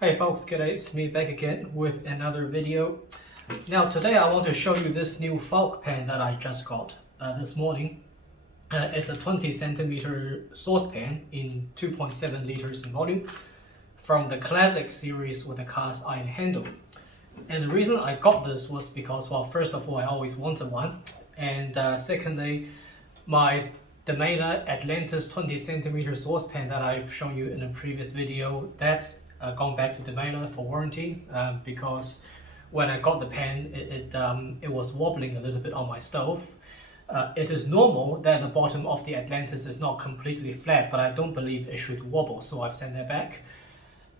Hey folks, g'day, it's me back again with another video. Now today I want to show you this new Falk pan that I just got this morning. It's a 20cm saucepan in 2.7 liters in volume from the classic series with a cast iron handle. And the reason I got this was because, well, first of all, I always wanted one, and secondly, the Mailer Atlantis 20cm saucepan that I've shown you in a previous video, that's gone back to the Mailer for warranty because when I got the pan, it was wobbling a little bit on my stove. It is normal that the bottom of the Atlantis is not completely flat, but I don't believe it should wobble, so I've sent that back.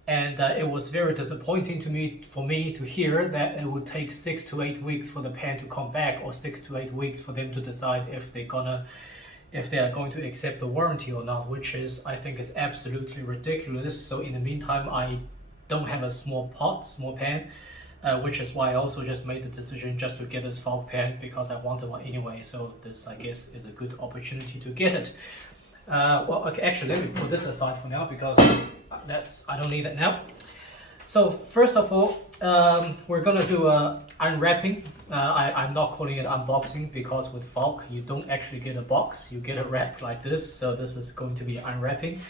And it was very disappointing for me to hear that it would take 6 to 8 weeks for the pan to come back, or 6 to 8 weeks for them to decide if they are going to accept the warranty or not, which is, I think, is absolutely ridiculous. So in the meantime, I don't have a small pan, which is why I also just made the decision just to get this Falk pan because I wanted one anyway. So this, I guess, is a good opportunity to get it. Well, okay, actually, let me put this aside for now because I don't need it now. So first of all, we're gonna do a unwrapping. I'm not calling it unboxing because with Falk you don't actually get a box, you get a wrap like this. So this is going to be unwrapping,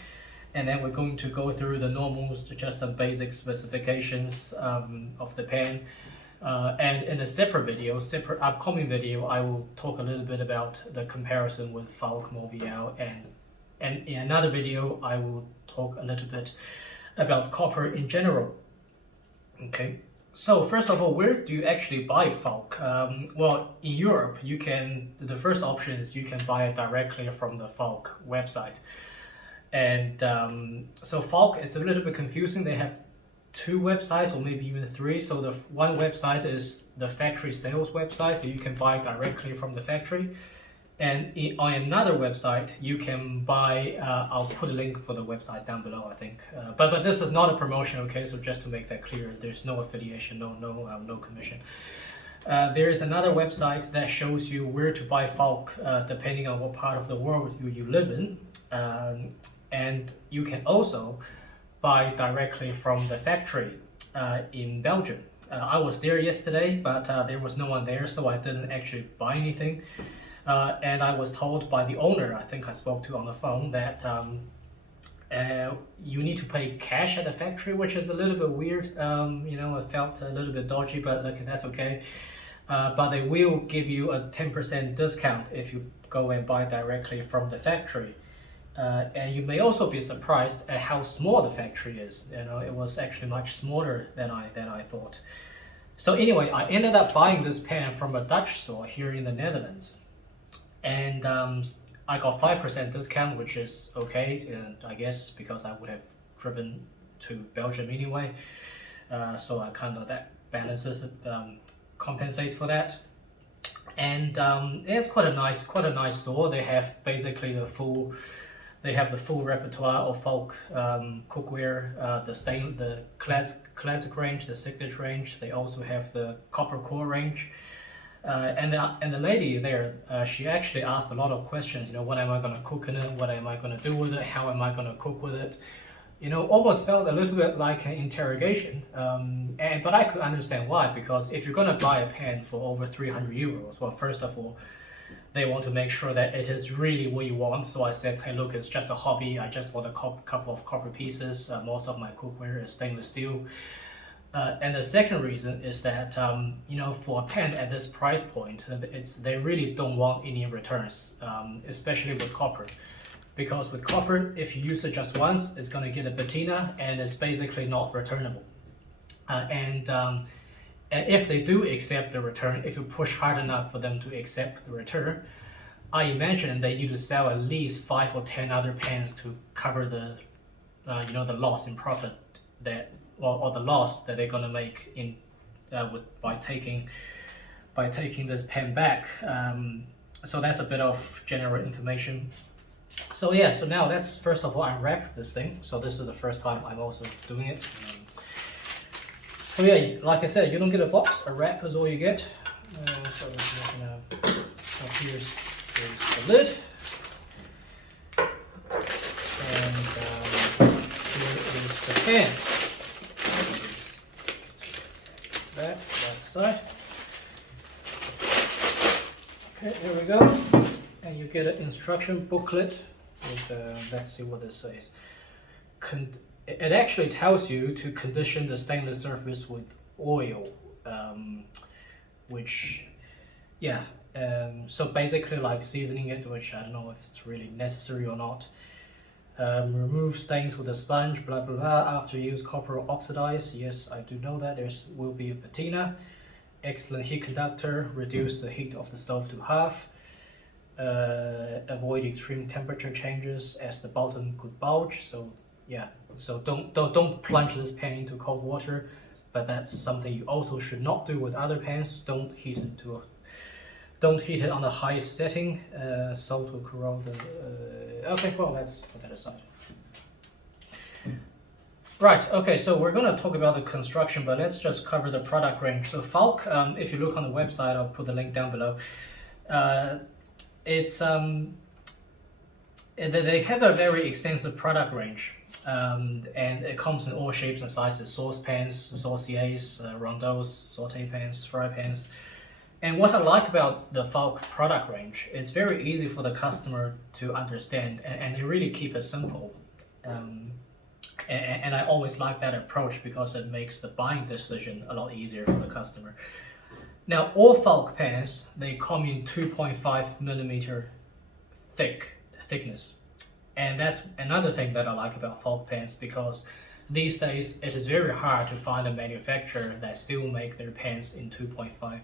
and then we're going to go through the normal, just some basic specifications of the pan. And in a separate upcoming video, I will talk a little bit about the comparison with Falk Movial, and in another video I will talk a little bit about copper in general. Okay, so first of all, where do you actually buy Falk? Well, in Europe, the first option is you can buy it directly from the Falk website. And so Falk, it's a little bit confusing. They have 2 websites, or maybe even 3. So the one website is the factory sales website, so you can buy directly from the factory. And on another website, you can buy, I'll put a link for the website down below, I think. But this is not a promotion, okay? So just to make that clear, there's no affiliation, no commission. There is another website that shows you where to buy Falk, depending on what part of the world you live in. And you can also buy directly from the factory in Belgium. I was there yesterday, but there was no one there, so I didn't actually buy anything. And I was told by the owner, I think I spoke to on the phone, that you need to pay cash at the factory, which is a little bit weird. It felt a little bit dodgy, but okay, that's okay. But they will give you a 10% discount if you go and buy directly from the factory. And you may also be surprised at how small the factory is. It was actually much smaller than I thought. So anyway, I ended up buying this pan from a Dutch store here in the Netherlands. And I got 5% discount, which is okay, and I guess because I would have driven to Belgium anyway, so I kind of, that balances it, compensates for that. And it's quite a nice store. They have basically the full repertoire of Falk cookware, the classic range, the signature range. They also have the copper core range. And the lady there, she actually asked a lot of questions. What am I going to cook in it? What am I going to do with it? How am I going to cook with it? Almost felt a little bit like an interrogation. But I could understand why, because if you're going to buy a pan for over 300 euros, well, first of all, they want to make sure that it is really what you want. So I said, hey, look, it's just a hobby. I just want a couple of copper pieces. Most of my cookware is stainless steel. And the second reason is that, for a pan at this price point, they really don't want any returns, especially with copper. Because with copper, if you use it just once, it's going to get a patina and it's basically not returnable. And if they do accept the return, if you push hard enough for them to accept the return, I imagine they need to sell at least 5 or 10 other pans to cover the loss in profit or the loss that they're gonna make by taking this pen back. So that's a bit of general information. So yeah, so now let's first of all unwrap this thing. So this is the first time I'm also doing it. So yeah, like I said, you don't get a box, a wrap is all you get. So here's the lid. And here is the pan. side. Okay, there we go. And you get an instruction booklet with, let's see what this says. It actually tells you to condition the stainless surface with oil, which, yeah, so basically like seasoning it, which I don't know if it's really necessary or not. Remove stains with a sponge, blah blah blah. After use, copper will oxidize. Yes, I do know that. Will be a patina. Excellent heat conductor. Reduce the heat of the stove to half. Avoid extreme temperature changes as the bottom could bulge. So yeah, so don't plunge this pan into cold water. But that's something you also should not do with other pans. Don't heat it on the highest setting. Salt will corrode the. Okay, well, let's put that aside. Right, okay, so we're going to talk about the construction, but let's just cover the product range. So Falk, if you look on the website, I'll put the link down below. They have a very extensive product range, and it comes in all shapes and sizes: saucepans, sauciers, rondeaus, saute pans, fry pans. And what I like about the Falk product range, it's very easy for the customer to understand, and they really keep it simple. And I always like that approach because it makes the buying decision a lot easier for the customer. Now, all Falk pans, they come in 2.5 millimeter thickness. And that's another thing that I like about Falk pans, because these days it is very hard to find a manufacturer that still make their pans in 2.5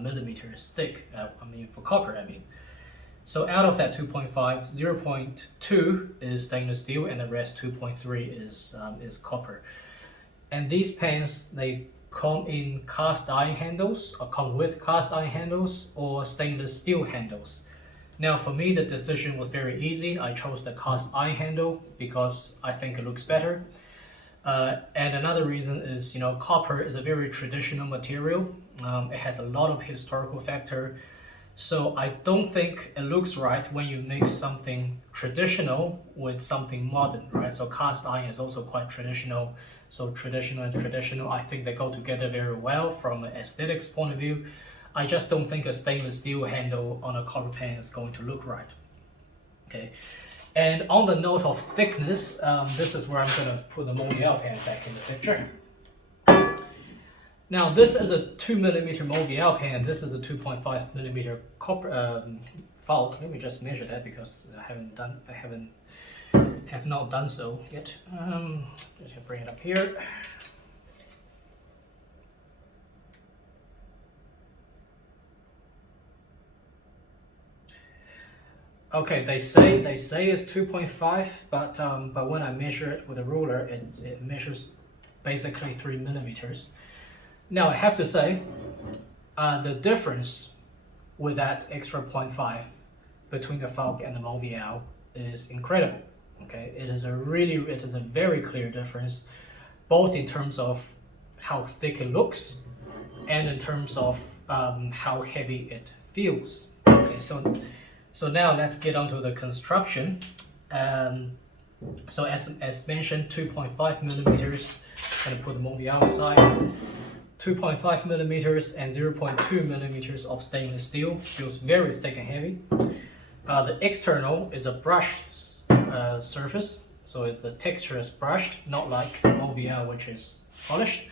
millimeters thick. For copper, So out of that 2.5, 0.2 is stainless steel, and the rest 2.3 is copper. And these pans, they come in cast iron handles, or come with cast iron handles, or stainless steel handles. Now for me, the decision was very easy. I chose the cast iron handle because I think it looks better. And another reason is, copper is a very traditional material. It has a lot of historical factor. So I don't think it looks right when you mix something traditional with something modern, right? So cast iron is also quite traditional. So traditional and traditional, I think they go together very well from an aesthetics point of view. I just don't think a stainless steel handle on a copper pan is going to look right. Okay. And on the note of thickness, this is where I'm going to put the Mondial pan back in the picture. Now this is a 2 millimeter Mondial pan. This is a 2.5 millimeter copper Falk. Let me just measure that because I have not done so yet. Just bring it up here. Okay, they say it's 2.5, but when I measure it with a ruler, it measures basically 3 millimeters. Now I have to say, the difference with that extra 0.5 between the Falk and the Mondial is incredible. Okay, it is a very clear difference, both in terms of how thick it looks and in terms of how heavy it feels. Okay, so now let's get onto the construction. So as mentioned, 2.5 millimeters. I'm gonna put the Mondial aside. 2.5 millimeters and 0.2 millimeters of stainless steel. Feels very thick and heavy. The external is a brushed surface, so the texture is brushed, not like Mondial, which is polished.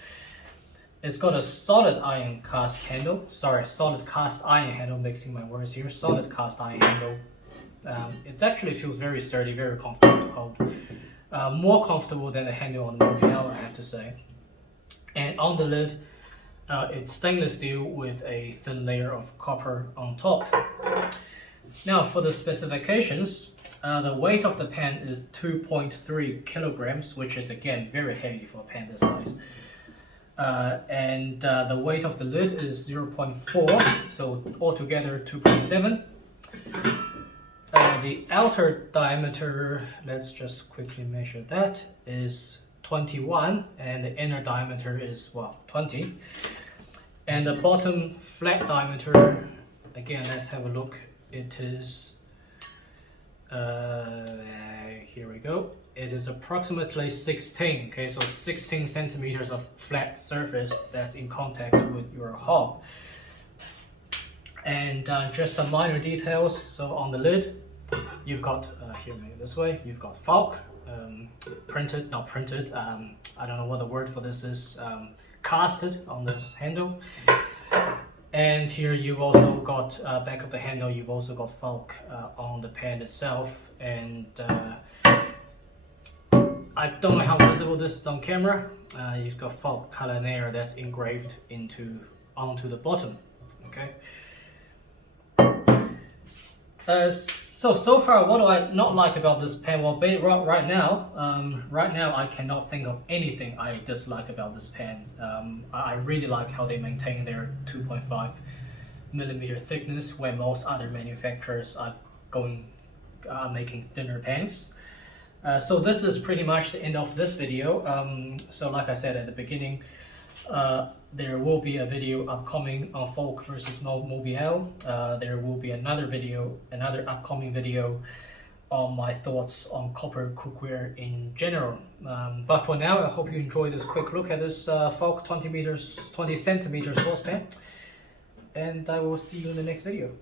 It's got a solid cast iron handle, mixing my words here. Solid cast iron handle. It actually feels very sturdy, very comfortable to hold. More comfortable than the handle on the Mondial, I have to say. And on the lid, it's stainless steel with a thin layer of copper on top. Now for the specifications, the weight of the pan is 2.3 kilograms, which is again very heavy for a pan this size. And the weight of the lid is 0.4, so altogether 2.7. The outer diameter, let's just quickly measure that, is 21, and the inner diameter is 20. And the bottom flat diameter, again, let's have a look. It is Here we go. It is approximately 16. Okay, so 16 centimeters of flat surface that's in contact with your hob. And just some minor details. So on the lid, you've got here, maybe this way. You've got Falk printed, not printed. I don't know what the word for this is. Casted on this handle. And here you've also got back of the handle. You've also got Falk on the pan itself. And I don't know how visible this is on camera. You've got Falk Culinaire that's engraved onto the bottom. Okay. So far, what do I not like about this pen? Well, right now I cannot think of anything I dislike about this pen. I really like how they maintain their 2.5 millimeter thickness, when most other manufacturers are making thinner pens. So this is pretty much the end of this video. So like I said at the beginning, there will be a video upcoming on Falk versus Movial. There will be another upcoming video on my thoughts on copper cookware in general. But for now, I hope you enjoyed this quick look at this Falk 20 centimeter saucepan, and I will see you in the next video.